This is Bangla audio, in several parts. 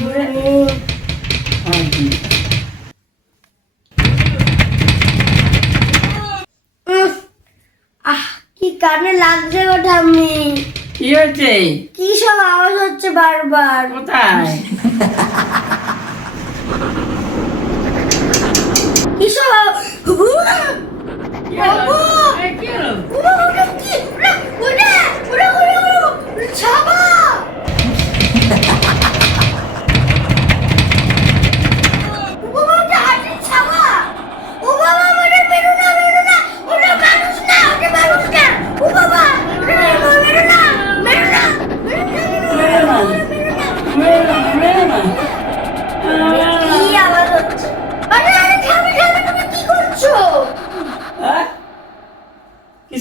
ঘুরে আর কি? উফ, আহ কি কানে লাগছে গো ঠাম্মি। কি হয়েছে? কি সব আওয়াজ হচ্ছে বারবার। কোথায়? কি সব কি হলো? ওটা কি? ওটা, ওটা, ওটা, ওটা, ওটা,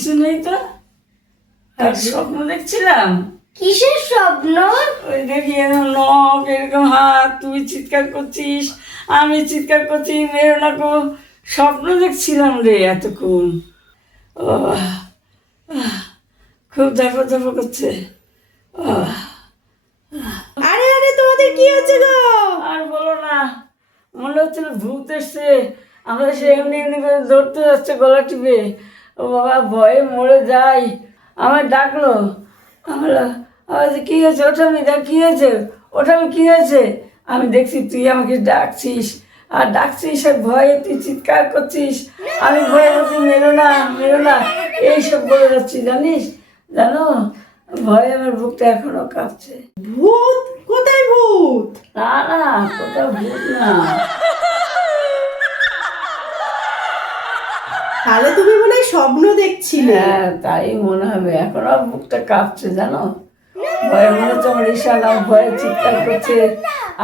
কিছু নেই তো? আর স্বপ্ন দেখছিলাম। কিসের স্বপ্ন? ওই দেখি এরকম নখ এরকম হাত তুই চিৎকার করছিস আমি চিৎকার করছি মেরো না গো। স্বপ্ন দেখছিলাম রে এতক্ষণ। ও খুব দেখো দেখো করছে আরে আরে তোমাদের কি হচ্ছে গো? আর বলো না মনে হচ্ছিল ভূত এসছে। আমরা সে এমনি এমনি করে দৌড়তে যাচ্ছে গলা টিপে। ও বাবা ভয়ে মরে যাই। আমার ডাকলো। আমার যে কী হয়েছে? ওটা আমি দেখ কী হয়েছে? ওটা আমি কী হয়েছে? আমি দেখছি তুই আমাকে ডাকছিস। আর ডাকছিস আর ভয়ে তুই চিৎকার করছিস। আমি ভয়ে বলছি মেরো না মেরো না। এইসব বলে যাচ্ছি জানিস? জানো? ভয়ে আমার বুকটা এখনও কাঁপছে। ভূত? কোথায় ভূত? না না কোথাও ভূত না। তাহলে তুমি মনে হয় স্বপ্ন দেখছিলে। হ্যাঁ তাই মনে হবে। এখন আর বুকটা কাঁপছে জানো? ভয়ে মনে হচ্ছে আমার ঈশান ভয়ে চিৎকার করছে।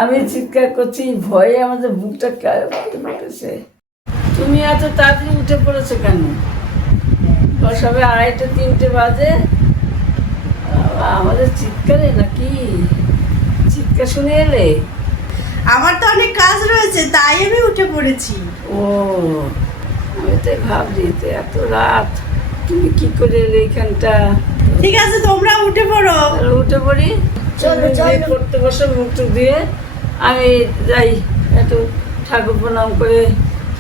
আমি চিৎকার করছি ভয়ে আমাদের বুকটা কাঁপতে উঠেছে তুমি এত তাড়াতাড়ি উঠে পড়েছো কেন? সবে আড়াইটা তিনটে বাজে। আমাদের চিৎকারে নাকি? চিৎকার শুনে এলে? আমার তো অনেক কাজ রয়েছে তাই আমি উঠে পড়েছি। ও আমি তো ভাবছি তো এত রাত। তুমি কি করে এলে এইখানটা ঠিক আছে তোমরা উঠে পড়ো। উঠে পড়ি। চলো, চলো। পড়তে বসে মুখ টুক দিয়ে। আমি যাই একটু ঠাকুর প্রণাম করে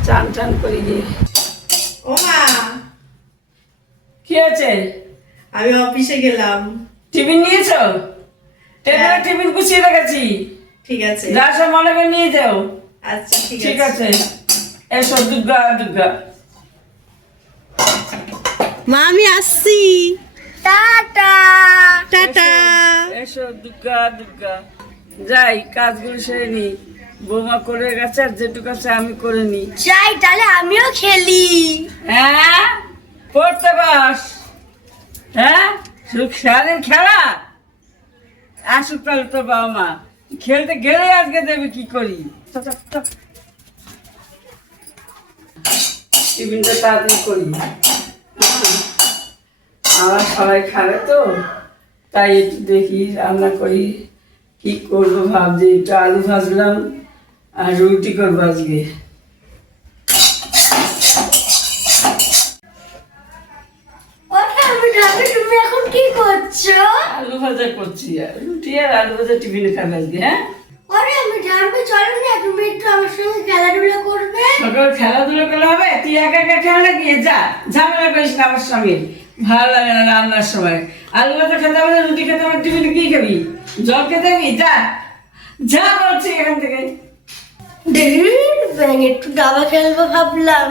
চান টান করে গিয়ে। ও মা কি আছে আমি অফিসে গেলাম। টিফিন নিয়েছো? টেবিলে হ্যাঁ। টিফিন গুছিয়ে রেখেছি। ঠিক আছে। যা সব মনে করে নিয়ে যাও। আচ্ছা ঠিক আছে। আছে এসো দুর্গা দুর্গা মা আমি আসছি। Ta ta. Ta ta. এসো দুর্গা দুর্গা যাই কাজগুলো সেরে নি। বৌমা করে গেছে আর যেটুকু আছে আমি করে নিই যাই তাহলে আমিও খেলি। হ্যাঁ? পড়তে বাস। হ্যাঁ? শুধু সারাদিন খেলা? আসুক তাহলে তোর বাবা মা। খেলতে গেলে আজকে দেবে কি করি? টিফিনটা তাড়াতাড়ি করি। আমার সবাই খাবে তো তাই একটু দেখি রান্না করি কি করব ভাবছি একটু আলু ভাজলাম আর রুটি করব আজকে। আলু ভাজা করছি আর রুটি আর আলু ভাজা টিফিনে খাবে আজকে হ্যাঁ? আরে আমি ঠাকুর চলো না তুমি একটু আমার সঙ্গে খেলাধুলা করবে? সকাল খেলাধুলো করলে হবে তুই একা একা খেলা গিয়ে যা ঝামেলা করিস না আমার সঙ্গে। ভালো লাগে না রান্নার সময়। আলু ভাজা খেতে হবে রুটি খেতে হবে টিফিনে কি খাবি? জল খেতে হবি? যা যা বলছি এখান থেকে। একটু দাবা খেলব ভাবলাম।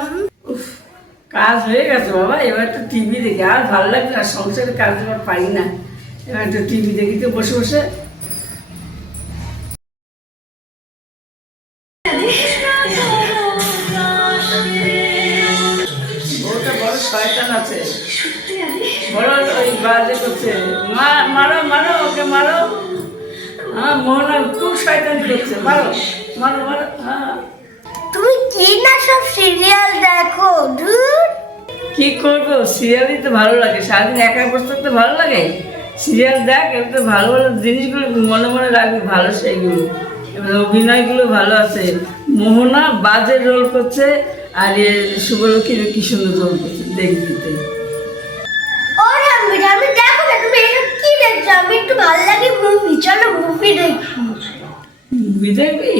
কাজ হয়ে গেছে বাবা এবার একটু টিভি দেখি। আর ভালো লাগছে না সংসারে কাজ এবার পাই না। এবার একটু টিভি দেখি তো বসে বসে বাজে করছে। মারো মারো ওকে মারো। হ্যাঁ মোহনা খুব শয়তান করছে। মারো মারো মারো হ্যাঁ। তুমি কি না সব সিরিয়াল দেখো ধুর। কি করব? সিরিয়ালই তো ভালো লাগে। সারাদিন একা বসে থাকতে ভালো লাগে। সিরিয়াল দেখ এর তো ভালো ভালো জিনিসগুলো মনে মনে রাখবি ভালো সেইগুলো। এবার অভিনয়গুলো ভালো আছে। মোহনা বাজে রোল করছে আর এ শুভলক্ষ্মী কি সুন্দর রোল করছে দেখবি তুই। ওরে আমি আমি দেখো না তুমি এটা আমি একটু ভালো লাগে মুভি চলো মুভি দেখি। মুভি দেখবি?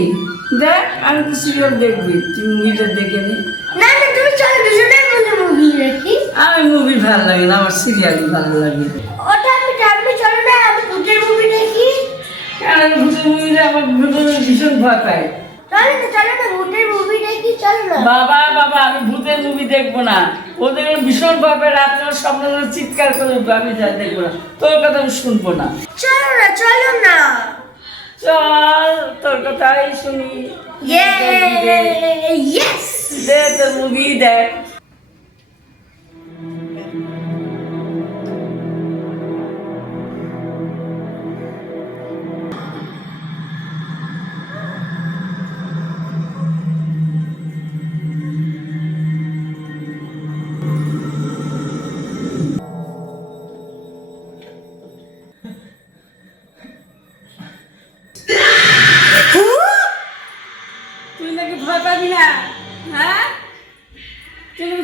দেখ আমি তো সিরিয়াল দেখবি তুই মুভিটা দেখে নি। না না তুমি চলো দুজনে মিলে মুভি দেখি। আমি মুভি ভালো লাগে না আমার সিরিয়ালই ভালো লাগে। ওটা আমি টাইমে চলো না আমি ভূতের মুভি দেখি। কারণ ভূতের মুভিটা আমার ভীষণ ভয় পায়। বাবা বাবা আমি ভূতের মুভি দেখব না। ওদের ভীষণ ভাবে রাত্রে স্বপ্ন চিৎকার করে উঠবে আমি যা দেখব না। তোর কথা আমি শুনব না। চলো না চলো না। চল তোর কথাই শুনি। দে মুভি দেখ।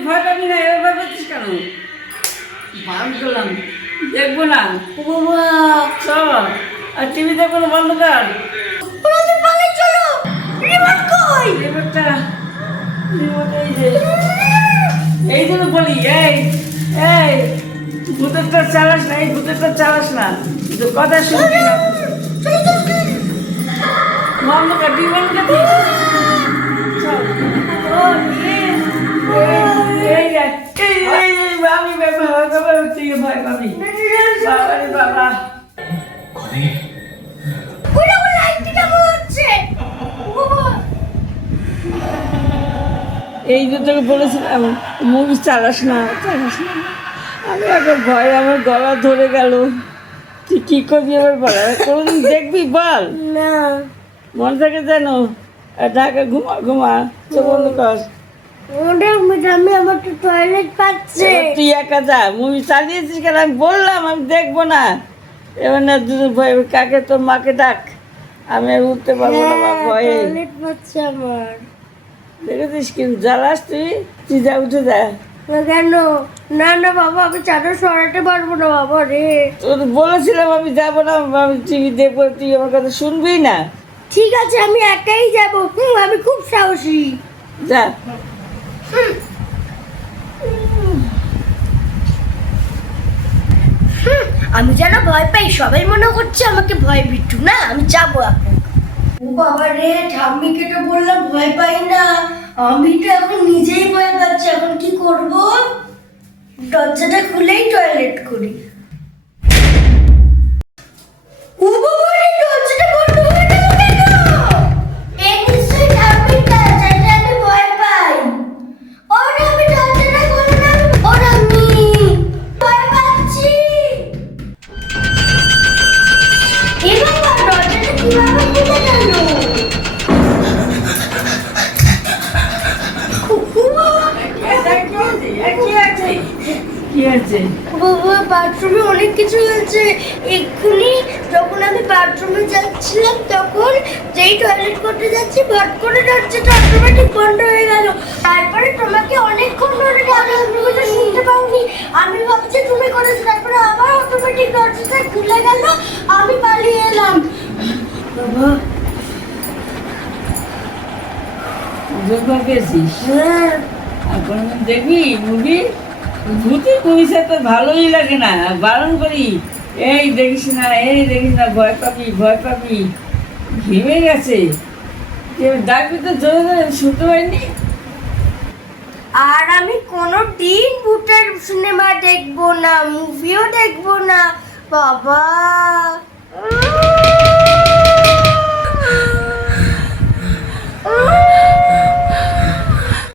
ভয় পাবি না এবার ভয় পাচ্ছিস কেন? বারণ করলাম দেখব না। চল। আর টিভি দেখব না বন্ধ কর চলো রিমোট কই? রিমোটটা রিমোট এই যে এই জন্য বলি এই এই ভূতেরটা চালাস না এই ভূতেরটা চালাস না। তো কথা শুনবি না। বন্ধ কর টিভি বন্ধ কর চল। ও, এই, এই, এই, এই, এই, আমি ভয় পাবো, তুই বাবা। এই যে তোকে বলেছিলাম মুভি চালাস না চালাস না। আমি আগে ভয় আমার গলা ধরে গেল। তুই কি করবি এবার বল? কোনদিন দেখবি? বল। না। মন থেকে যেন ঢাকা ঘুমা ঘুমা চোখ বন্ধ কর। তুই একা যা মুভি চালিয়েছিস কেন? আমি বললাম আমি দেখব না। এবার না ভয় কাকে তোর মাকে ডাক? আমি আর উঠতে পারব না ভয়ে। পাচ্ছে আমার। দেখেছিস জ্বালাস তুই। তুই যা উঠে যা। না কেন? না না বাবা আমি চাদর সরাতে পারব না বাবা রে। তোর বলেছিলাম আমি যাব না আমি টিভি দেখব তুই আমার কথা শুনবি না? ঠিক আছে আমি একাই যাব। আমি খুব সাহসী। যা। আমি যেন ভয় পাই, সবাই মনে করছে আমাকে ভয় বিট্টু, না? আমি যাব বাবা রে ঠাম্মিকে তো বললাম, ভয় পাই না। আমি তো এখন নিজেই ভয় পাচ্ছি, এখন কি করব? দরজাটা খুলেই টয়লেট করি। ও কিছু হয়েছে। এক্ষুনি যখন আমি বাথরুমে যাচ্ছিলাম তখন যেই টয়লেট করতে যাচ্ছি ভট করে দরজাটা অটোমেটিক বন্ধ হয়ে গেল। তারপরে তোমাকে অনেকক্ষণ ধরে ডাকা শুনতে পাওনি। আমি ভাবছি তুমি করেছ তারপরে আবার অটোমেটিক দরজাটা খুলে গেল আমি পালিয়ে এলাম। বাবা। যোগদান পেয়েছিস হ্যাঁ। আর কোনোদিন দেখবি মুভি? ভূতি পুলিশে তো ভালোই লাগে না বারণ করি এই দেখিস না এই দেখিস না ভয় পাবি ভয় পাবি। ঘেমে গেছে। ডাকবি তো জোরে জোরে শুনতে পারিনি আর আমি কোনো দিন ভূতের সিনেমা দেখব না মুভিও দেখব না বাবা। Oh!